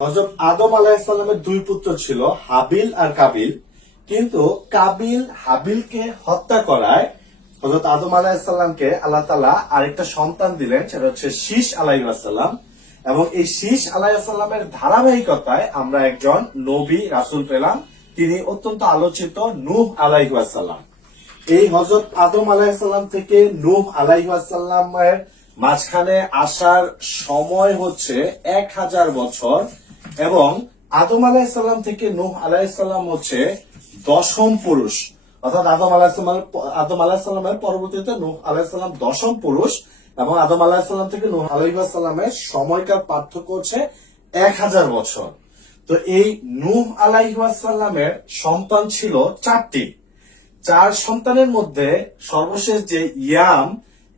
হযরত আদম আলাইহিস সালামের দুই পুত্র ছিল, হাবিল আর কাবিল। কিন্তু কাবিল হাবিলকে হত্যা করায় হযরত আদম আলাইহিস সালামকে আল্লাহ তাআলা আরেকটা সন্তান দিলেন, সেটা হচ্ছে শীস আলাইহিস সালাম। এবং এই শীস আলাইহিস সালামের ধারাবাহিকতায় আমরা একজন নবী রাসূল পেলাম, তিনি অত্যন্ত আলোচিত নূহ আলাইহিস সালাম। এই হযরত আদম আলাইহিস সালাম থেকে নূহ আলাইহিস সালামের মাঝখানে আসার সময় হচ্ছে 1000 বছর, এবং আদম আলাইহিস সালাম থেকে নূহ আলাইহিস সালাম হচ্ছে দশম পুরুষ। অর্থাৎ আদম আলাইহিস সালামের পরবর্তীতে নূহ আলাইহিস সালাম দশম পুরুষ, এবং আদম আলাইহিস সালাম থেকে নূহ আলাইহিস সালামের সময়কার পার্থক্য হচ্ছে 1000 বছর। তো এই নূহ আলাইহিস সালামের সন্তান ছিল 4টি। 4 সন্তানের মধ্যে সর্বশেষ যে ইয়াম,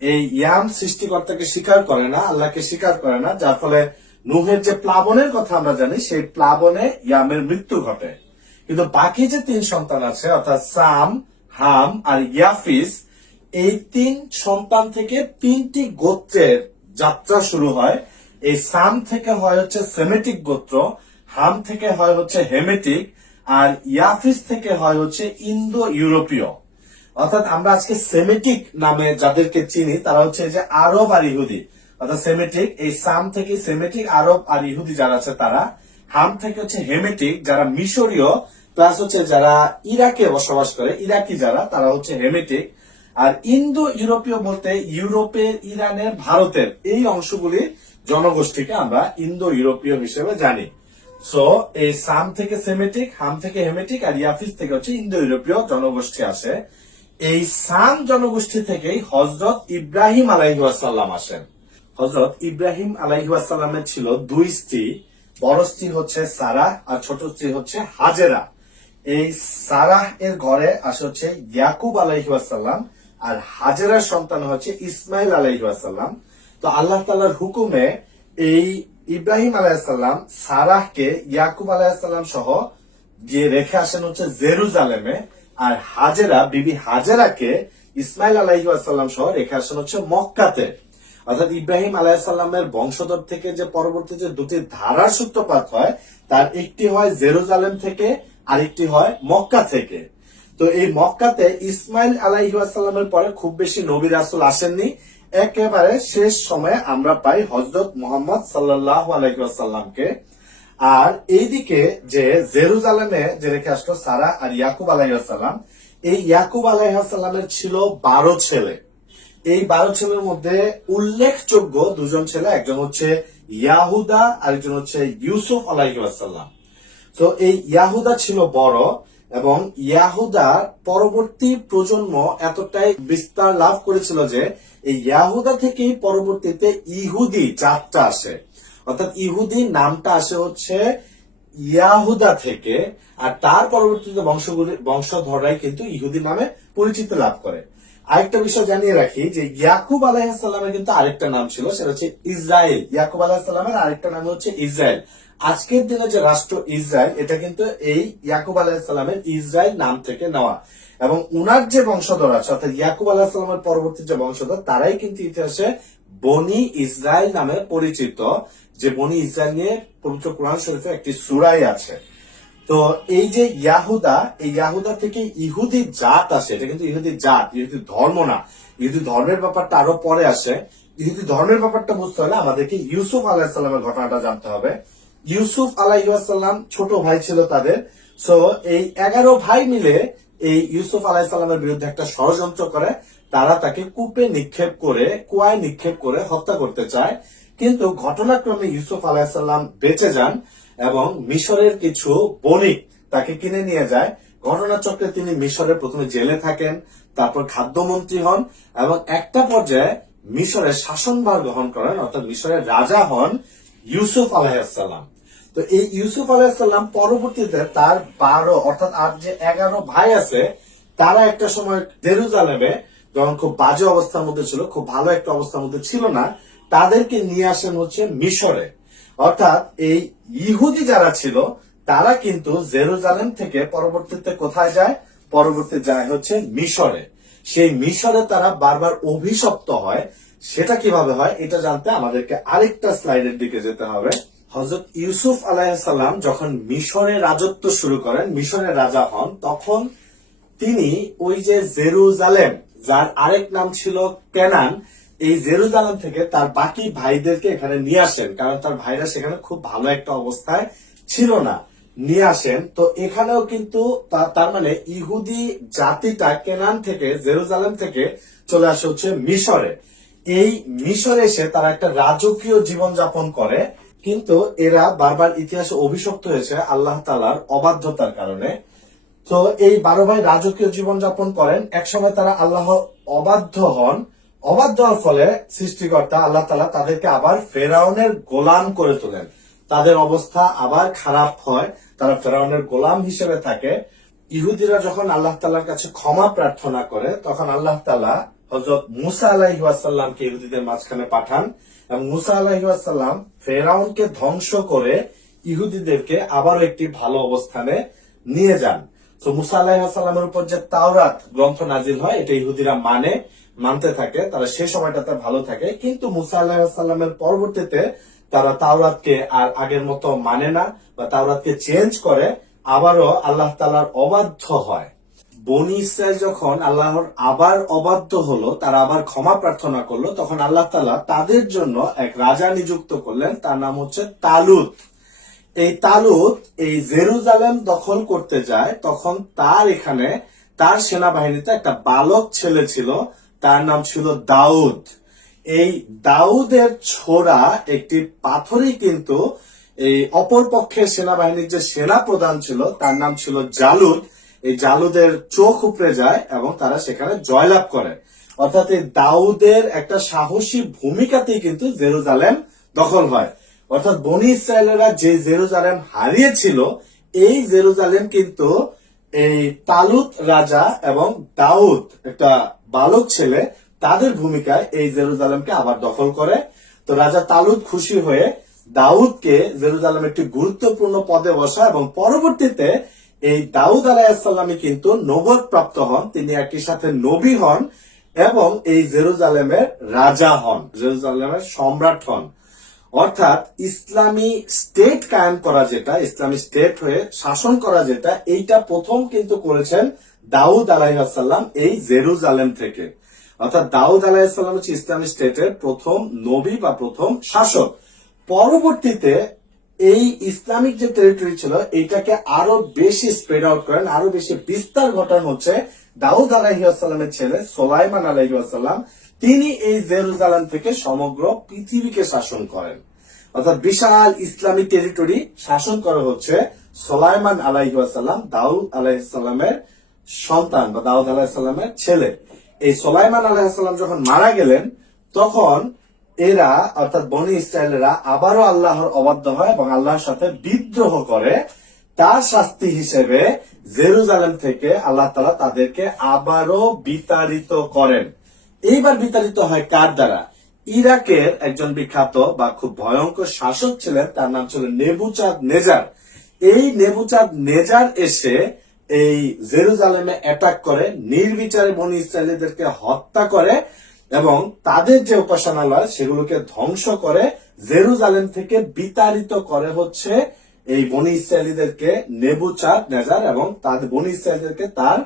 এই ইয়াম সৃষ্টিকর্তাকে স্বীকার করে না, আল্লাহকে স্বীকার করে না, যার ফলে নূহের যে প্লাবনের কথা আমরা জানি, সেই প্লাবনে ইয়ামের মৃত্যু ঘটে। কিন্তু বাকি যে 3 সন্তান আছে, অর্থাৎ সাম, হাম আর ইয়াফিস, এই 3 সন্তান থেকে 3টি গোত্রের যাত্রা শুরু হয়। এই সাম থেকে হয় হচ্ছে সেমেটিক গোত্র, হাম থেকে হয় হচ্ছে হেমেটিক, আর ইয়াফিস থেকে হয় হচ্ছে ইন্দো ইউরোপীয়। অর্থাৎ আমরা আজকে সেমেটিক নামে যাদেরকে চিনি তারা হচ্ছে যে আরব আর ইহুদি। অর্থাৎ সেমেটিক, এই সাম থেকে সেমেটিক, আরব আর ইহুদি যারা আছে তারা। হাম থেকে হচ্ছে হেমেটিক, যারা মিশরীয়, প্লাস হচ্ছে যারা ইরাকে বসবাস করে, ইরাকি যারা, তারা হচ্ছে হেমেটিক। আর ইন্দো ইউরোপীয় বলতে ইউরোপের, ইরানের, ভারতের এই অংশগুলির জনগোষ্ঠীকে আমরা ইন্দো ইউরোপীয় হিসেবে জানি। সো এই সাম থেকে সেমেটিক, হাম থেকে হেমেটিক, আর ইয়াফিস থেকে হচ্ছে ইন্দো ইউরোপীয় জনগোষ্ঠী আসে। এই সাম জনগোষ্ঠী থেকেই হযরত ইব্রাহিম আলাইহিস সালাম আসেন। হযরত ইব্রাহিম আলাইহিস সালামের ছিল 2 স্ত্রী। বড় স্ত্রী হচ্ছে সারাহ আর ছোট স্ত্রী হচ্ছে হাজেরা। এই সারাহ এর ঘরে আসে হচ্ছে ইয়াকুব আলাইহিস সালাম, আর হাজেরার সন্তান হচ্ছে ইসমাইল আলাইহিস সালাম। তো আল্লাহ তাআলার হুকুমে এই ইব্রাহিম আলাইহিস সালাম সারাহকে ইয়াকুব আলাইহিস সালাম সহ গিয়ে রেখে আসেন হচ্ছে জেরুজালেমে, আর হাজেরা, বিবি হাজেরাকে ইসমাইল আলাইহিস সালাম সহ রেখে আসেন হচ্ছে মক্কাতে। অর্থাৎ ইব্রাহিম আলাইহিস সালামের বংশধর থেকে যে পরবর্তীতে 2টি ধারার সূত্রপাত হয়, তার একটি হয় জেরুজালেম থেকে, আরেকটি হয় মক্কা থেকে। তো এই মক্কাতে ইসমাইল আলাইহিস সালামের পরে খুব বেশি নবী রাসূল আসেননি। একেবারে শেষ সময়ে আমরা পাই হযরত মুহাম্মদ সাল্লাল্লাহু আলাইহি ওয়াসাল্লামকে। আর এইদিকে যে জেরুজালেমে যে রেখে আসলো সারা আর ইয়াকুব আলাইহিস সালাম, এই ইয়াকুব আলাইহিস সালামের ছিল 12 ছেলে। এই 12 ছেলের মধ্যে উল্লেখযোগ্য 2 জন ছেলে, একজন হচ্ছে ইয়াহুদা, আরেকজন হচ্ছে ইউসুফ আলাইহিস সালাম। তো এই ইয়াহুদা ছিল বড়, এবং ইয়াহুদার পরবর্তী প্রজন্ম এতটাই বিস্তার লাভ করেছিল যে এই ইয়াহুদা থেকেই পরবর্তীতে ইহুদি জাতটা আসে। অর্থাৎ ইহুদি নামটা আসে হচ্ছে ইয়াহুদা থেকে, আর তার পরবর্তীতে বংশধররাই কিন্তু ইহুদি নামে পরিচিতি লাভ করে। আরেকটা বিষয় জানিয়ে রাখি যে ইয়াকুব আলাইহিস সালামের কিন্তু আরেকটা নাম ছিল, সেটা হচ্ছে ইসরায়েল। ইয়াকুব আলাইহিস সালামের আরেকটা নাম হচ্ছে ইসরায়েল। আজকের দিনে যে রাষ্ট্র ইসরায়েল, এটা কিন্তু এই ইয়াকুব আলাইহিস সালামের ইসরায়েল নাম থেকে নেওয়া। এবং উনার যে বংশধর আছে, অর্থাৎ ইয়াকুব আলাইহিস সালামের পরবর্তী যে বংশধর, তারাই কিন্তু ইতিহাসে বনি ইসরায়েল নামে পরিচিত। যে বনি ইসরায়েল নিয়ে পবিত্র কোরআন শরীফে একটি সূরাই আছে। তো এই যে ইয়াহুদা, এই ইয়াহুদা থেকে ইহুদি জাত আসে। এটা কিন্তু ইহুদি জাত, ইহুদি ধর্ম না। ইহুদি ধর্মের ব্যাপারটা আরো পরে আসে। ইহুদি ধর্মের ব্যাপারটা বুঝতে হলে আমাদেরকে ইউসুফ আলাইহিস সালামের ঘটনাটা জানতে হবে। ইউসুফ আলাইহিস সালাম ছোট ভাই ছিল তাদের। সো এই 11 ভাই মিলে এই ইউসুফ আলাইহিস সালামের বিরুদ্ধে একটা ষড়যন্ত্র করে। তারা তাকে কুয়ায় নিক্ষেপ করে হত্যা করতে চায়। কিন্তু ঘটনাক্রমে ইউসুফ আলাইহিস সালাম বেঁচে যান, এবং মিশরের কিছু বণিক তাকে কিনে নিয়ে যায়। ঘটনাচক্রে তিনি মিশরের প্রথমে জেলে থাকেন, তারপর খাদ্যমন্ত্রী হন, এবং একটা পর্যায়ে মিশরের শাসনভার গ্রহণ করেন, অর্থাৎ মিশরের রাজা হন ইউসুফ আলাইহিস সালাম। তো এই ইউসুফ আলাইহিস সালাম পরবর্তীতে তার 12 অর্থাৎ আর যে 11 ভাই আছে, তারা একটা সময় জেরুজালেমে যখন খুব বাজে অবস্থার মধ্যে ছিল, খুব ভালো একটা অবস্থার মধ্যে ছিল না, তাদেরকে নিয়ে আসেন হচ্ছে মিশরে। অর্থাৎ এই ইহুদি যারা ছিল তারা কিন্তু জেরুজালেম থেকে পরবর্তীতে কোথায় যায়? পরবর্তী যায় হচ্ছে মিশরে। সেই মিশরে তারা বারবার অভিশপ্ত হয়। সেটা কিভাবে হয় এটা জানতে আমাদেরকে আরেকটা স্লাইডের দিকে যেতে হবে। হযরত ইউসুফ আলাইহিসসালাম যখন মিশরে রাজত্ব শুরু করেন, মিশরের রাজা হন, তখন তিনি ওই যে জেরুজালেম, যার আরেক নাম ছিল কেনান, এই জেরুজালেম থেকে তার বাকি ভাইদেরকে এখানে নিয়ে আসেন, কারণ তার ভাইরা সেখানে খুব ভালো একটা অবস্থায় ছিল না, নিয়ে আসেন। তো এখানেও কিন্তু তার মানে ইহুদি জাতিটা কেনান থেকে, জেরুজালেম থেকে চলে আসে হচ্ছে মিশরে। এই মিশরে এসে তারা একটা রাজকীয় জীবন যাপন করে, কিন্তু এরা বারবার ইতিহাসে অভিশপ্ত হয়েছে আল্লাহ তাআলার অবাধ্যতার কারণে। তো এই 12 ভাই রাজকীয় জীবন যাপন করেন, একসময় তারা আল্লাহ অবাধ্য হন। অবাধ্য হওয়ার ফলে সৃষ্টিকর্তা আল্লাহ তাআলা তাদেরকে আবার ফেরাউনের গোলাম করে তোলেন। তাদের অবস্থা আবার খারাপ হয়, তারা ফেরাউনের গোলাম হিসেবে থাকে। ইহুদিরা যখন আল্লাহ তাআলার কাছে ক্ষমা প্রার্থনা করে, তখন আল্লাহ তাআলা হযরত মুসা আলাইহিস সালামকে ইহুদিদের মাঝখানে পাঠান, এবং মুসা আলাইহিস সালাম ফেরাউনকে ধ্বংস করে ইহুদিদেরকে আবারও একটি ভালো অবস্থানে নিয়ে যান। তো মুসা আলাইহিস সালামের উপর যে তাওরাত গ্রন্থ নাজিল হয়, এটা ইহুদিরা মানতে থাকে, তারা সে সময়টাতে ভালো থাকে। কিন্তু মুসা আলাইহিস সালামের পরবর্তীতে তারা তাওরাতকে আর আগের মতো মানে না, বা তাওরাতকে চেঞ্জ করে, আবারও আল্লাহ তাআলার অবাধ্য হয়। বনি ইসরাইল যখন আল্লাহর আবার অবাধ্য হলো, তারা আবার ক্ষমা প্রার্থনা করলো, তখন আল্লাহ তাআলা তাদের জন্য এক রাজা নিযুক্ত করলেন, তার নাম হচ্ছে তালুত। এই তালুত এই জেরুজালেম দখল করতে যায়, তখন তার সেনাবাহিনীতে একটা বালক ছেলে ছিল, তার নাম ছিল দাউদ। এই দাউদের ছোড়া একটি পাথরই কিন্তু এই অপর পক্ষের সেনাবাহিনীর যে সেনা প্রধান ছিল, তার নাম ছিল জালুদ, এই জালুদের চোখ উপড়ে যায় এবং তারা সেখানে জয়লাভ করে। অর্থাৎ এই দাউদের একটা সাহসী ভূমিকাতেই কিন্তু জেরুজালেম দখল হয়। অর্থাৎ বনি ইসরায়েলেরা যে জেরুজালেম হারিয়েছিল, এই জেরুজালেম কিন্তু এই তালুত রাজা এবং দাউদ একটা বালক ছেলে, তাদের ভূমিকায় এই জেরুজালেমকে আবার দখল করে। তো রাজা তালুত খুশি হয়ে দাউদকে জেরুজালেম একটি গুরুত্বপূর্ণ পদে বসায়, এবং পরবর্তীতে এই দাউদ আলাইহিসসালামই কিন্তু নবুয়ত প্রাপ্ত হন, তিনি একই সাথে নবী হন এবং এই জেরুজালেমের রাজা হন, জেরুজালেমের সম্রাট হন। অর্থাৎ ইসলামী স্টেট কায়েম করা, যেটা ইসলামী স্টেট হয়ে শাসন করা, যেটা এইটা প্রথম কিন্তু করেছেন দাউদ আলাইহিসসালাম এই জেরুজালেম থেকে। অর্থাৎ দাউদ আলাইহিসসালাম হচ্ছে ইসলামী স্টেটের প্রথম নবী বা প্রথম শাসক। পরবর্তীতে এই ইসলামিক যে টেরিটরি ছিল, এইটাকে আরো বেশি স্প্রেড আউট করেন, আরো বেশি বিস্তার ঘটান হচ্ছে দাউদ আলাইহিসসালামের ছেলে সুলাইমান আলাইহিসসালাম। তিনি এই জেরুজালেম থেকে সমগ্র পৃথিবীকে শাসন করেন। অর্থাৎ বিশাল ইসলামিক টেরিটরি শাসন করা হচ্ছে সুলাইমান আলাইহিসসালাম, দাউদ আলাইহিসসালামের সন্তান বা দাউদ আলাইহিসসালামের ছেলে। এই সুলাইমান আলাইহিসসালাম যখন মারা গেলেন, তখন এরা অর্থাৎ বনি ইসরায়েলেরা আবারও আল্লাহর অবাধ্য হয় এবং আল্লাহর সাথে বিদ্রোহ করে। তার শাস্তি হিসেবে জেরুজালেম থেকে আল্লাহ তাআলা তাদেরকে আবারও বিতাড়িত করেন। এইবার বিতাড়িত হয় কার দ্বারা? ইরাকের একজন বিখ্যাত বা খুব ভয়ঙ্কর শাসক ছিলেন, তার নাম ছিল নেবুচাঁদ নেজার। এই নেবুচাঁদ নেজার এসে এই জেরুজালেমে অ্যাটাক করে, নির্বিচারে বনি ইসরায়েলীদেরকে হত্যা করে এবং তাদের যে উপাসনালয় সেগুলোকে ধ্বংস করে, জেরুজালেম থেকে বিতাড়িত করে হচ্ছে এই বনি ইসরায়েলীদেরকে নেবুচাঁদ নেজার, এবং তাদের বনি ইসরায়েলীদেরকে তার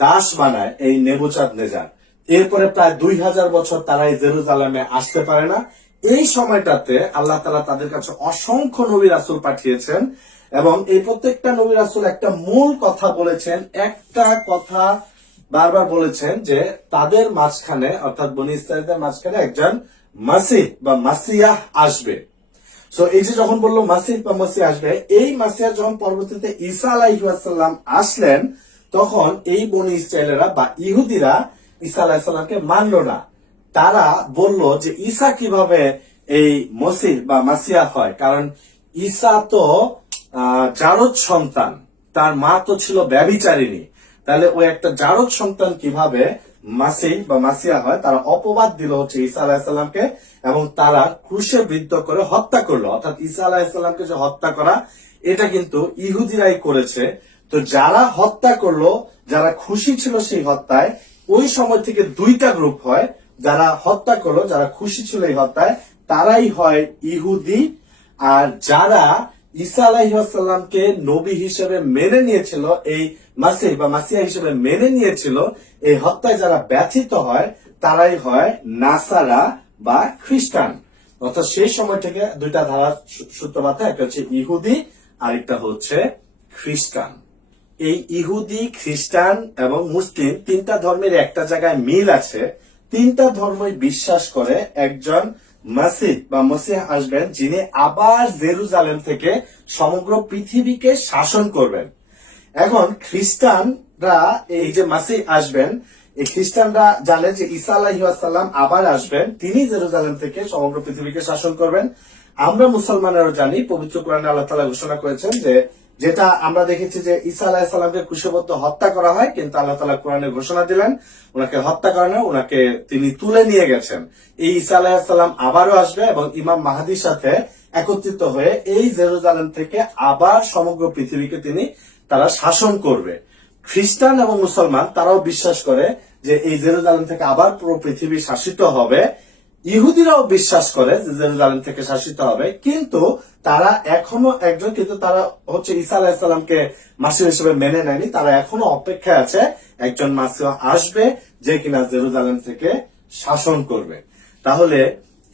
দাস বানায় এই নেবুচাঁদ নেজার। এরপরে প্রায় 2000 বছর তারা এই জেরুজালেমে আসতে পারে না। এই সময়টাতে আল্লাহ তাআলা তাদের কাছে অসংখ্য নবী রাসূল পাঠিয়েছেন, এবং এই প্রত্যেকটা নবী রাসূল একটা মূল কথা বলেছেন, একটা কথা বারবার বলেছেন যে তাদের মাঝখানে অর্থাৎ বনি ইসরায়েলদের মাঝখানে একজন মাসিহ বা মাসিয়াহ আসবে। সো এই যে যখন বললো মাসিহ বা মাসিহ আসবে, এই মাসিয়া যখন পরবর্তীতে ঈসা আলাইহিস সালাম আসলেন, তখন এই বনি ইসরায়েলেরা বা ইহুদিরা ঈসা আলাইহিস সালামকে মানলো না। তারা বলল যে ঈসা কিভাবে এই মসিহ বা মাসিয়া হয়, কারণ ঈসা তো জারদ সন্তান, তার মা তো ছিল ব্যভিচারিণী, তাহলে ওই একটা জারদ সন্তান কিভাবে মাসিহ বা মাসিয়া হয়। তারা অপবাদ দিল হচ্ছে ঈসা আলাইহিস সালামকে, এবং তারা ক্রুশে বিদ্ধ করে হত্যা করলো। অর্থাৎ ঈসা আলাইহিস সালামকে যে হত্যা করা, এটা কিন্তু ইহুদিরাই করেছে। তো যারা হত্যা করলো, যারা খুশি ছিল সেই হত্যায়, ওই সময় থেকে দুইটা গ্রুপ হয়। যারা হত্যা করলো, যারা খুশি ছিল এই হত্যায়, তারাই হয় ইহুদি, আর যারা ঈসা আলাইহিসসালামকে নবী হিসেবে মেনে নিয়েছিল, এই মাসিহ বা মাসিহা হিসেবে মেনে নিয়েছিল, এই হত্যায় যারা ব্যথিত হয় তারাই হয় নাসারা বা খ্রিস্টান। অর্থাৎ সেই সময় থেকে দুইটা ধারা সূত্রপাত, একটা হচ্ছে ইহুদি আর একটা হচ্ছে খ্রিস্টান। এই ইহুদি, খ্রিস্টান এবং মুসলিম তিনটা ধর্মের একটা জায়গায় মিল আছে। তিনটা ধর্মই বিশ্বাস করে একজন মাসিহ বা মসিহ আসবেন, যিনি আবার জেরুজালেম থেকে সমগ্র পৃথিবীকে শাসন করবেন। এখন খ্রিস্টানরা এই যে মাসিহ আসবেন, এই খ্রিস্টানরা জানে যে ঈসা আলাইহিসসালাম আবার আসবেন, তিনি জেরুজালেম থেকে সমগ্র পৃথিবীকে শাসন করবেন। আমরা মুসলমানেরও জানি, পবিত্র কোরআনে আল্লাহ তাআলা ঘোষণা করেছেন যে, যেটা আমরা দেখেছি যে ঈসা আলাইহিসসালামকে ক্রুশবিদ্ধ হত্যা করা হয়, কিন্তু আল্লাহ তাআলা কোরআনে ঘোষণা দিলেন ওনাকে হত্যা করেন না, ওনাকে তিনি তুলে নিয়ে গেছেন। এই ঈসা আলাইহিসসালাম আবারও আসবে এবং ইমাম মাহদির সাথে একত্রিত হয়ে এই জেরুজালেম থেকে আবার সমগ্র পৃথিবীকে তারা শাসন করবে। খ্রিস্টান এবং মুসলমান তারাও বিশ্বাস করে যে এই জেরুজালেম থেকে আবার পুরো পৃথিবী শাসিত হবে। ইহুদিরাও বিশ্বাস করে যে জেরুজালেম থেকে শাসিত হবে, কিন্তু তারা এখনো একজন, কিন্তু তারা হচ্ছে ঈসা আলাইহিসসালামকে মাসিহ হিসেবে মেনে নেয়নি। তারা এখনো অপেক্ষায় আছে একজন মাসিহ আসবে যে কিনা জেরুজালেম থেকে শাসন করবে। তাহলে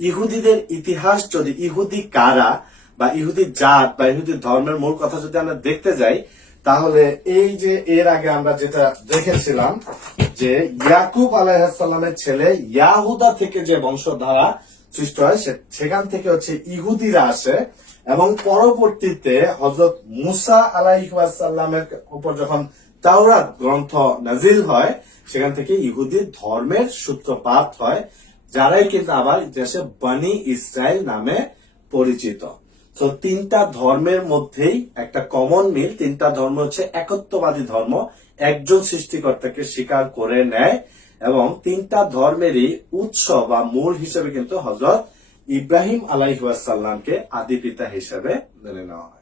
ইহুদিদের ইতিহাস, যদি ইহুদি কারা বা ইহুদি জাত বা ইহুদি ধর্মের মূল কথা যদি আমরা দেখতে যাই, তাহলে এই যে এর আগে আমরা যেটা দেখেছিলাম যে ইয়াকুব আলাইহিসসালামের ছেলে ইয়াহুদা থেকে যে বংশধারা সৃষ্টি হয়, সেখান থেকে হচ্ছে ইহুদিরা আসে এবং পরবর্তীতে হযরত মুসা আলাইহিসসালামের উপর যখন তাওরাত গ্রন্থ নাজিল হয়, সেখান থেকে ইহুদি ধর্মের সূত্রপাত হয়, যারাই কিন্তু আবার দেশে বনি ইসরায়েল নামে পরিচিত। তো তিনটা ধর্মের মধ্যেই একটা কমন মিল, তিনটা ধর্ম হচ্ছে একত্ববাদী ধর্ম, একজন সৃষ্টিকর্তাকে স্বীকার করে নেয় এবং তিনটা ধর্মেরই উৎস বা মূল হিসেবে কিন্তু হযরত ইব্রাহিম আলাইহিসসালামকে আদি পিতা হিসেবে মেনে নেওয়া হয়।